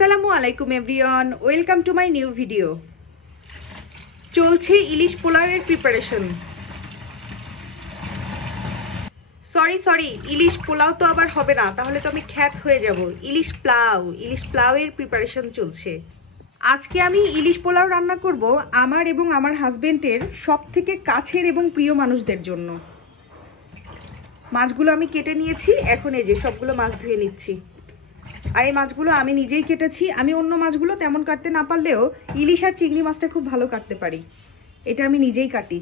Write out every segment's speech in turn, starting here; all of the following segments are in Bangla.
আসসালামু আলাইকুম everyone, welcome to my new video. চলছে ইলিশ পোলাওয়ের প্রিপারেশন। সরি ইলিশ পোলাও তো আবার হবে না, তাহলে তো আমি খ্যাত হয়ে যাব। ইলিশ পোলাওয়ের প্রিপারেশন চলছে। আজকে আমি ইলিশ পোলাও রান্না করব আমার এবং আমার হাজবেন্ডের সব থেকে কাছের এবং প্রিয় মানুষদের জন্য। মাছগুলো আমি কেটে নিয়েছি, এখন এই যে সবগুলো মাছ ধুয়ে নিচ্ছি। আর এই মাছগুলো আমি নিজেই কেটেছি। আমি অন্য মাছগুলো তেমন কাটতে না পারলেও ইলিশ আর চিংড়ি মাছটা খুব ভালো কাটতে পারি, এটা আমি নিজেই কাটি।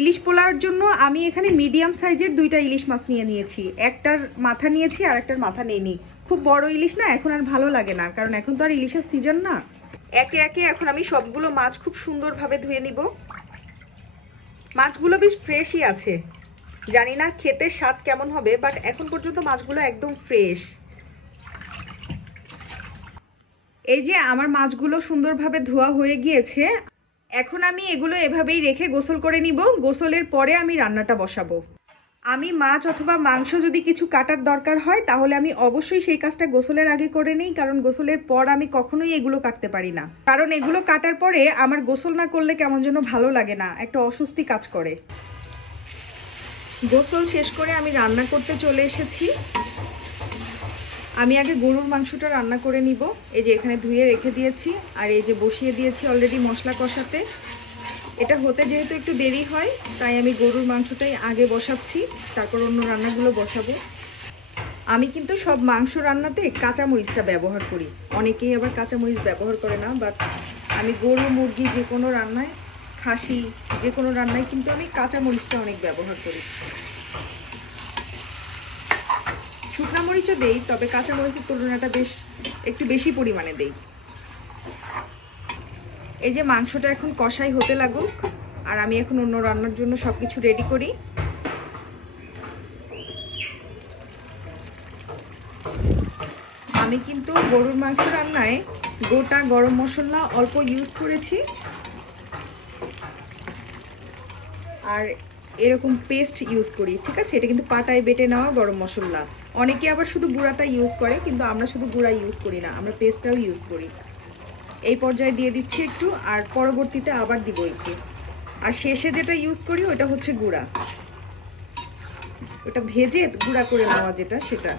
ইলিশ পোলাওর জন্য আমি এখানে মিডিয়াম সাইজের দুইটা ইলিশ মাছ নিয়েছি। একটার মাথা নিয়েছি আর একটার মাথা নেইনি। খুব বড় ইলিশ না, এখন আর ভালো লাগে না, কারণ এখন তো আর ইলিশের সিজন না। একে একে এখন আমি সবগুলো মাছ খুব সুন্দরভাবে ধুয়ে নিব। মাছগুলো বেশ ফ্রেশই আছে, জানি না খেতে স্বাদ কেমন হবে, বাট এখন পর্যন্ত মাছগুলো একদম ফ্রেশ। এই যে আমার মাছগুলো সুন্দরভাবে ধোয়া হয়ে গিয়েছে। এখন আমি এগুলো এভাবেই রেখে গোসল করে নিব। গোসলের পরে আমি রান্নাটা বসাবো। আমি মাছ অথবা মাংস যদি কিছু কাটার দরকার হয় তাহলে আমি অবশ্যই সেই কাজটা গোসলের আগে করে নিই, কারণ গোসলের পর আমি কখনোই এগুলো কাটতে পারি না। কারণ এগুলো কাটার পরে আমার গোসল না করলে কেমন যেন ভালো লাগে না, একটা অস্বস্তি কাজ করে। গোসল শেষ করে আমি রান্না করতে চলে এসেছি। আমি আগে গরুর মাংসটা রান্না করে নিব। এই যে এখানে ধুয়ে রেখে দিয়েছি, আর এই যে বসিয়ে দিয়েছি অলরেডি মশলা কষাতে। এটা হতে যেহেতু একটু দেরি হয়, তাই আমি গরুর মাংসটাই আগে বসাচ্ছি, তারপর অন্য রান্নাগুলো বসাবো। আমি কিন্তু সব মাংস রান্নাতে কাঁচামরিচটা ব্যবহার করি। অনেকেই আবার কাঁচামরিচ ব্যবহার করে না, বাট আমি গরু মুরগি যে কোনো রান্নায়, খাসি যে কোনো রান্নায় কিন্তু আমি কাঁচামরিচটা অনেক ব্যবহার করি। শুকনা মরিচও দেই, তবে কাঁচা মরিচের তুলনাটা একটু বেশি পরিমাণে দেই। এই যে মাংসটা এখন কষাই হতে লাগুক, আর আমি এখন অন্য রান্নার জন্য সবকিছু রেডি করি। আমি কিন্তু গরুর মাংস রান্নায় গোটা গরম মশলা অল্প ইউজ করেছি, আর এরকম পেস্ট ইউজ করি, ঠিক আছে? এটা কিন্তু পাটায় বেটে নেওয়া গরম মশলা। অনেকে আবার শুধু গুঁড়াটা ইউজ করে, কিন্তু আমরা শুধু গুঁড়া ইউজ করি না, আমরা পেস্টটাও ইউজ করি। এই পর্যায়ে দিয়ে দিচ্ছি একটু, আর পরবর্তীতে আবার দিব একটু। আর শেষে যেটা ইউজ করি ওটা হচ্ছে গুঁড়া, ওটা ভেজে গুঁড়া করে নেওয়া যেটা, সেটা।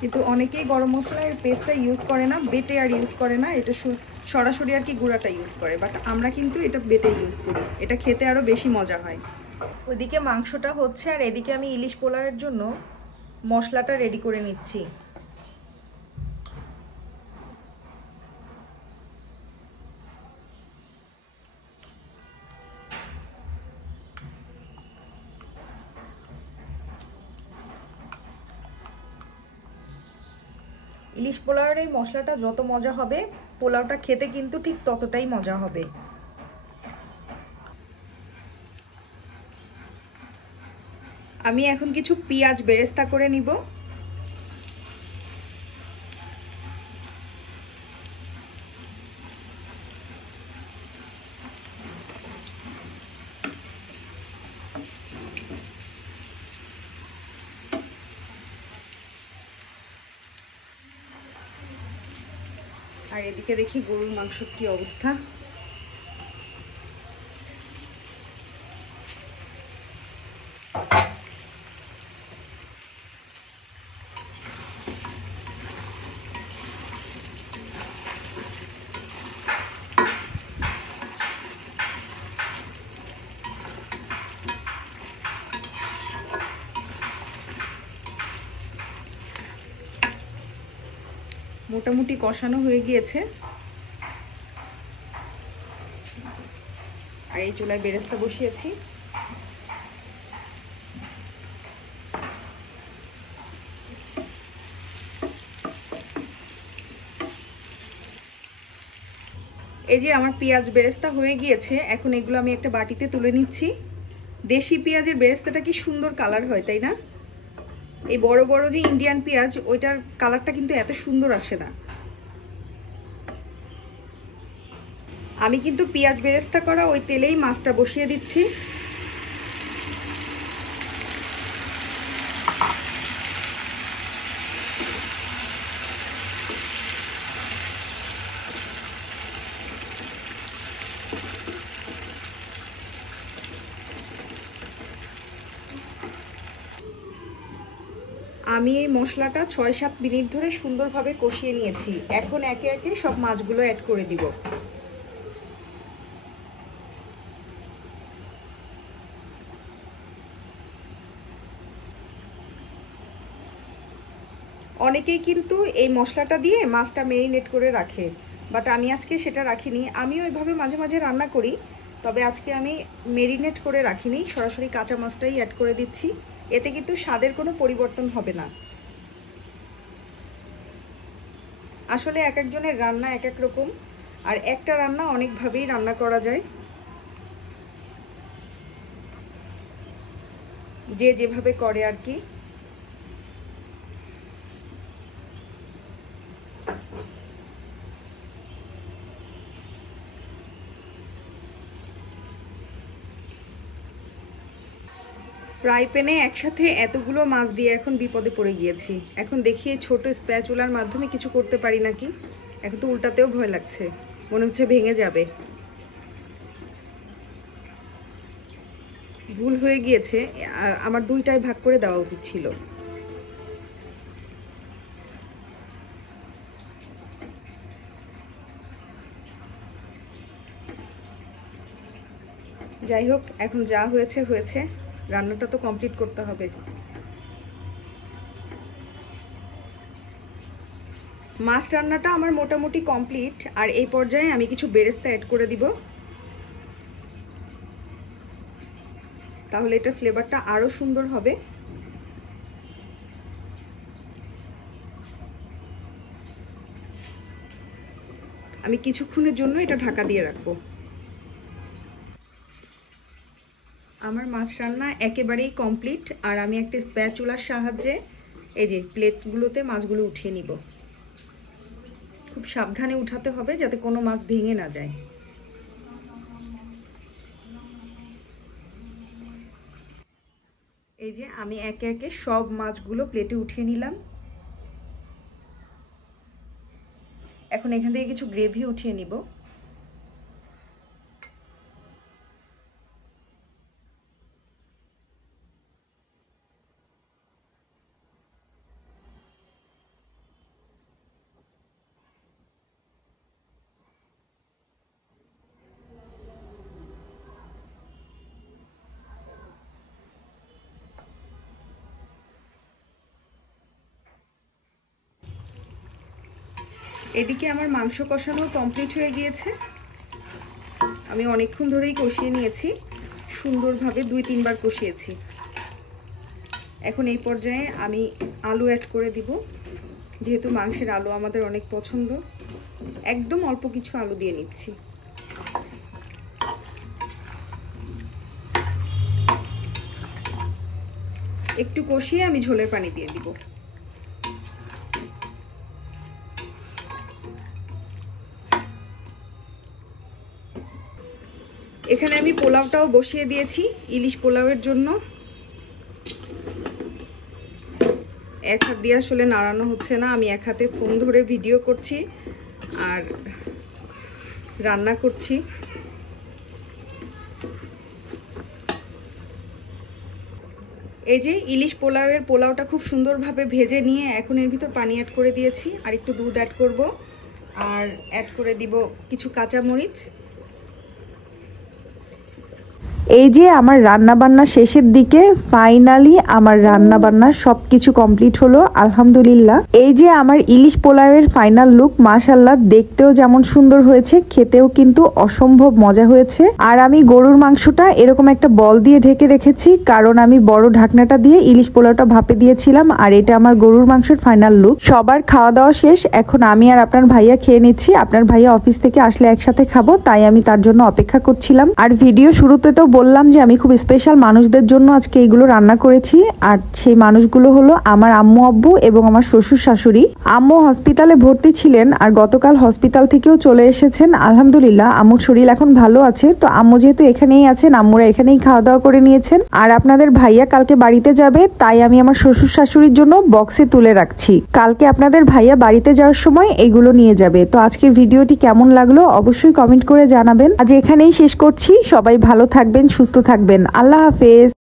কিন্তু অনেকেই গরম মশলার পেস্টটা ইউজ করে না, বেটে আর ইউজ করে না, এটা সরাসরি আর কি গুঁড়াটা ইউজ করে। বাট আমরা কিন্তু এটা বেটে ইউজ করি, এটা খেতে আরও বেশি মজা হয়। ওইদিকে মাংসটা হচ্ছে, আর এদিকে আমি ইলিশ পোলাওয়ের জন্য মশলাটা রেডি করে নিচ্ছি। ইলিশ পোলাওয়ের এই মশলাটা যত মজা হবে, পোলাওটা খেতে কিন্তু ঠিক ততটাই মজা হবে। আমি এখন কিছু পেঁয়াজ বেরেস্তা করে নিব। আর এদিকে দেখি গরুর মাংসের কি অবস্থা। মোটামুটি কষানো হয়ে গিয়েছে, আর এই চুলায় বেরেস্তা বসিয়েছি। এই যে আমার পেঁয়াজ বেরেস্তা হয়ে গিয়েছে, এখন এগুলো আমি একটা বাটিতে তুলে নিচ্ছি। দেশি পেঁয়াজের বেরেস্তাটা কি সুন্দর কালার হয়, তাই না? এই বড় বড় যে ইন্ডিয়ান পেঁয়াজ, ওইটার কালারটা কিন্তু এত সুন্দর আসে না। আমি কিন্তু পেঁয়াজ বেরেস্তা করা ওই তেলেই মাছটা বসিয়ে দিচ্ছি। আমি এই মশলাটা 6-7 মিনিট ধরে সুন্দরভাবে কষিয়ে নিয়েছি। এখন একে একে সব মাছগুলো অ্যাড করে দিব। অনেকেই কিন্তু এই মশলাটা দিয়ে মাছটা ম্যারিনেট করে রাখে, বাট আমি আজকে সেটা রাখিনি। আমিও ওইভাবে মাঝে মাঝে রান্না করি, তবে আজকে আমি ম্যারিনেট করে রাখিনি, সরাসরি কাঁচা মাছটাই অ্যাড করে দিচ্ছি। এতে কিন্তু স্বাদের কোনো পরিবর্তন হবে না। আসলে এক একজনের রান্না এক এক রকম, আর একটা রান্না অনেকভাবেই রান্না করা যায়, যে যেভাবে করে আর কি। ফ্রাই প্যানে একসাথে এতগুলো মাছ দিয়ে এখন বিপদে পড়ে গিয়েছি। এখন দেখি ছোট স্প্যাচুলার মাধ্যমে কিছু করতে পারি নাকি। এখন তো উল্টাতেও ভয় লাগছে, মনে হচ্ছে ভেঙে যাবে। ভুল হয়ে গিয়েছে, আমার দুইটাই ভাগ করে দেওয়া উচিত ছিল। যাই হোক, এখন যা হয়েছে হয়েছে, রান্নাটা তো কমপ্লিট করতে হবে। মাছ রান্নাটা আমার মোটামুটি কমপ্লিট, আর এই পর্যায়ে আমি কিছু বেরেস্তা অ্যাড করে দিব, তাহলে এটার ফ্লেভারটা আরো সুন্দর হবে। আমি কিছুক্ষণের জন্য এটা ঢাকা দিয়ে রাখবো। আমার মাছ রান্না একেবারেই কমপ্লিট, আর আমি একটা স্প্যাচুলার সাহায্যে এই যে প্লেটগুলোতে মাছগুলো উঠিয়ে নিব। খুব সাবধানে উঠাতে হবে যাতে কোনো মাছ ভেঙে না যায়। এই যে আমি একে একে সব মাছগুলো প্লেটে উঠিয়ে নিলাম। এখন এখান থেকে কিছু গ্রেভি উঠিয়ে নিব। এদিকে আমার মাংস কষানো কমপ্লিট হয়ে গিয়েছে। আমি অনেকক্ষণ ধরেই কষিয়ে নিয়েছি, সুন্দরভাবে 2-3 বার কষিয়েছি। এখন এই পর্যায়ে আমি আলু অ্যাড করে দিব, যেহেতু মাংসের আলু আমাদের অনেক পছন্দ। একদম অল্প কিছু আলু দিয়ে নিচ্ছি। একটু কষিয়ে আমি ঝোলের পানি দিয়ে দিব। এখানে আমি পোলাওটাও বসিয়ে দিয়েছি, ইলিশ পোলাওয়ের জন্য। এক হাত দিয়ে আসলে নাড়ানো হচ্ছে না, আমি এক হাতে ফোন ধরে ভিডিও করছি আর রান্না করছি। এই যে ইলিশ পোলাওটা খুব সুন্দরভাবে ভেজে নিয়ে এখন এর ভিতর পানি অ্যাড করে দিয়েছি, আর একটু দুধ অ্যাড করব, আর অ্যাড করে দিব কিছু কাঁচামরিচ। এই যে আমার রান্না বান্না শেষের দিকে, ফাইনালি আমার রান্না বান্না সবকিছু কমপ্লিট হলো, আলহামদুলিল্লাহ। এই যে আমার ইলিশ পোলাওয়ের ফাইনাল লুক, মাশাআল্লাহ, দেখতেও যেমন সুন্দর হয়েছে, খেতেও কিন্তু অসম্ভব মজা হয়েছে। আর আমি গরুর মাংসটা এরকম একটা বল দিয়ে ঢেকে রেখেছি, কারণ আমি বড় ঢাকনাটা দিয়ে ইলিশ পোলাওটা ভাপে দিয়েছিলাম। আর এটা আমার গরুর মাংসের ফাইনাল লুক। সবার খাওয়া দাওয়া শেষ, এখন আমি আর আপনার ভাইয়া খেয়ে নিচ্ছি। আপনার ভাইয়া অফিস থেকে আসলে একসাথে খাবো, তাই আমি তার জন্য অপেক্ষা করছিলাম। আর ভিডিও শুরুতে তো বললাম যে আমি খুব স্পেশাল মানুষদের জন্য আজকে এইগুলো রান্না করেছি, আর সেই মানুষগুলো হলো আমার আম্মু আব্বু এবং আমার শ্বশুর শাশুড়ি। আম্মু হসপিটালে ভর্তি ছিলেন, আর গতকাল হসপিটাল থেকেও চলে এসেছেন। আলহামদুলিল্লাহ আম্মুর শরীর এখন ভালো আছে। তো আম্মু যেহেতু এখানেই আছেন, আম্মুরা এখানেই খাওয়া দাওয়া করে নিয়েছেন। আর আপনাদের ভাইয়া কালকে বাড়িতে যাবে, তাই আমি আমার শ্বশুর শাশুড়ির জন্য বক্সে তুলে রাখছি। কালকে আপনাদের ভাইয়া বাড়িতে যাওয়ার সময় এগুলো নিয়ে যাবে। তো আজকের ভিডিওটি কেমন লাগলো অবশ্যই কমেন্ট করে জানাবেন। আজ এখানেই শেষ করছি। সবাই ভালো থাকবেন, সুস্থ থাকবেন। আল্লাহ হাফেজ।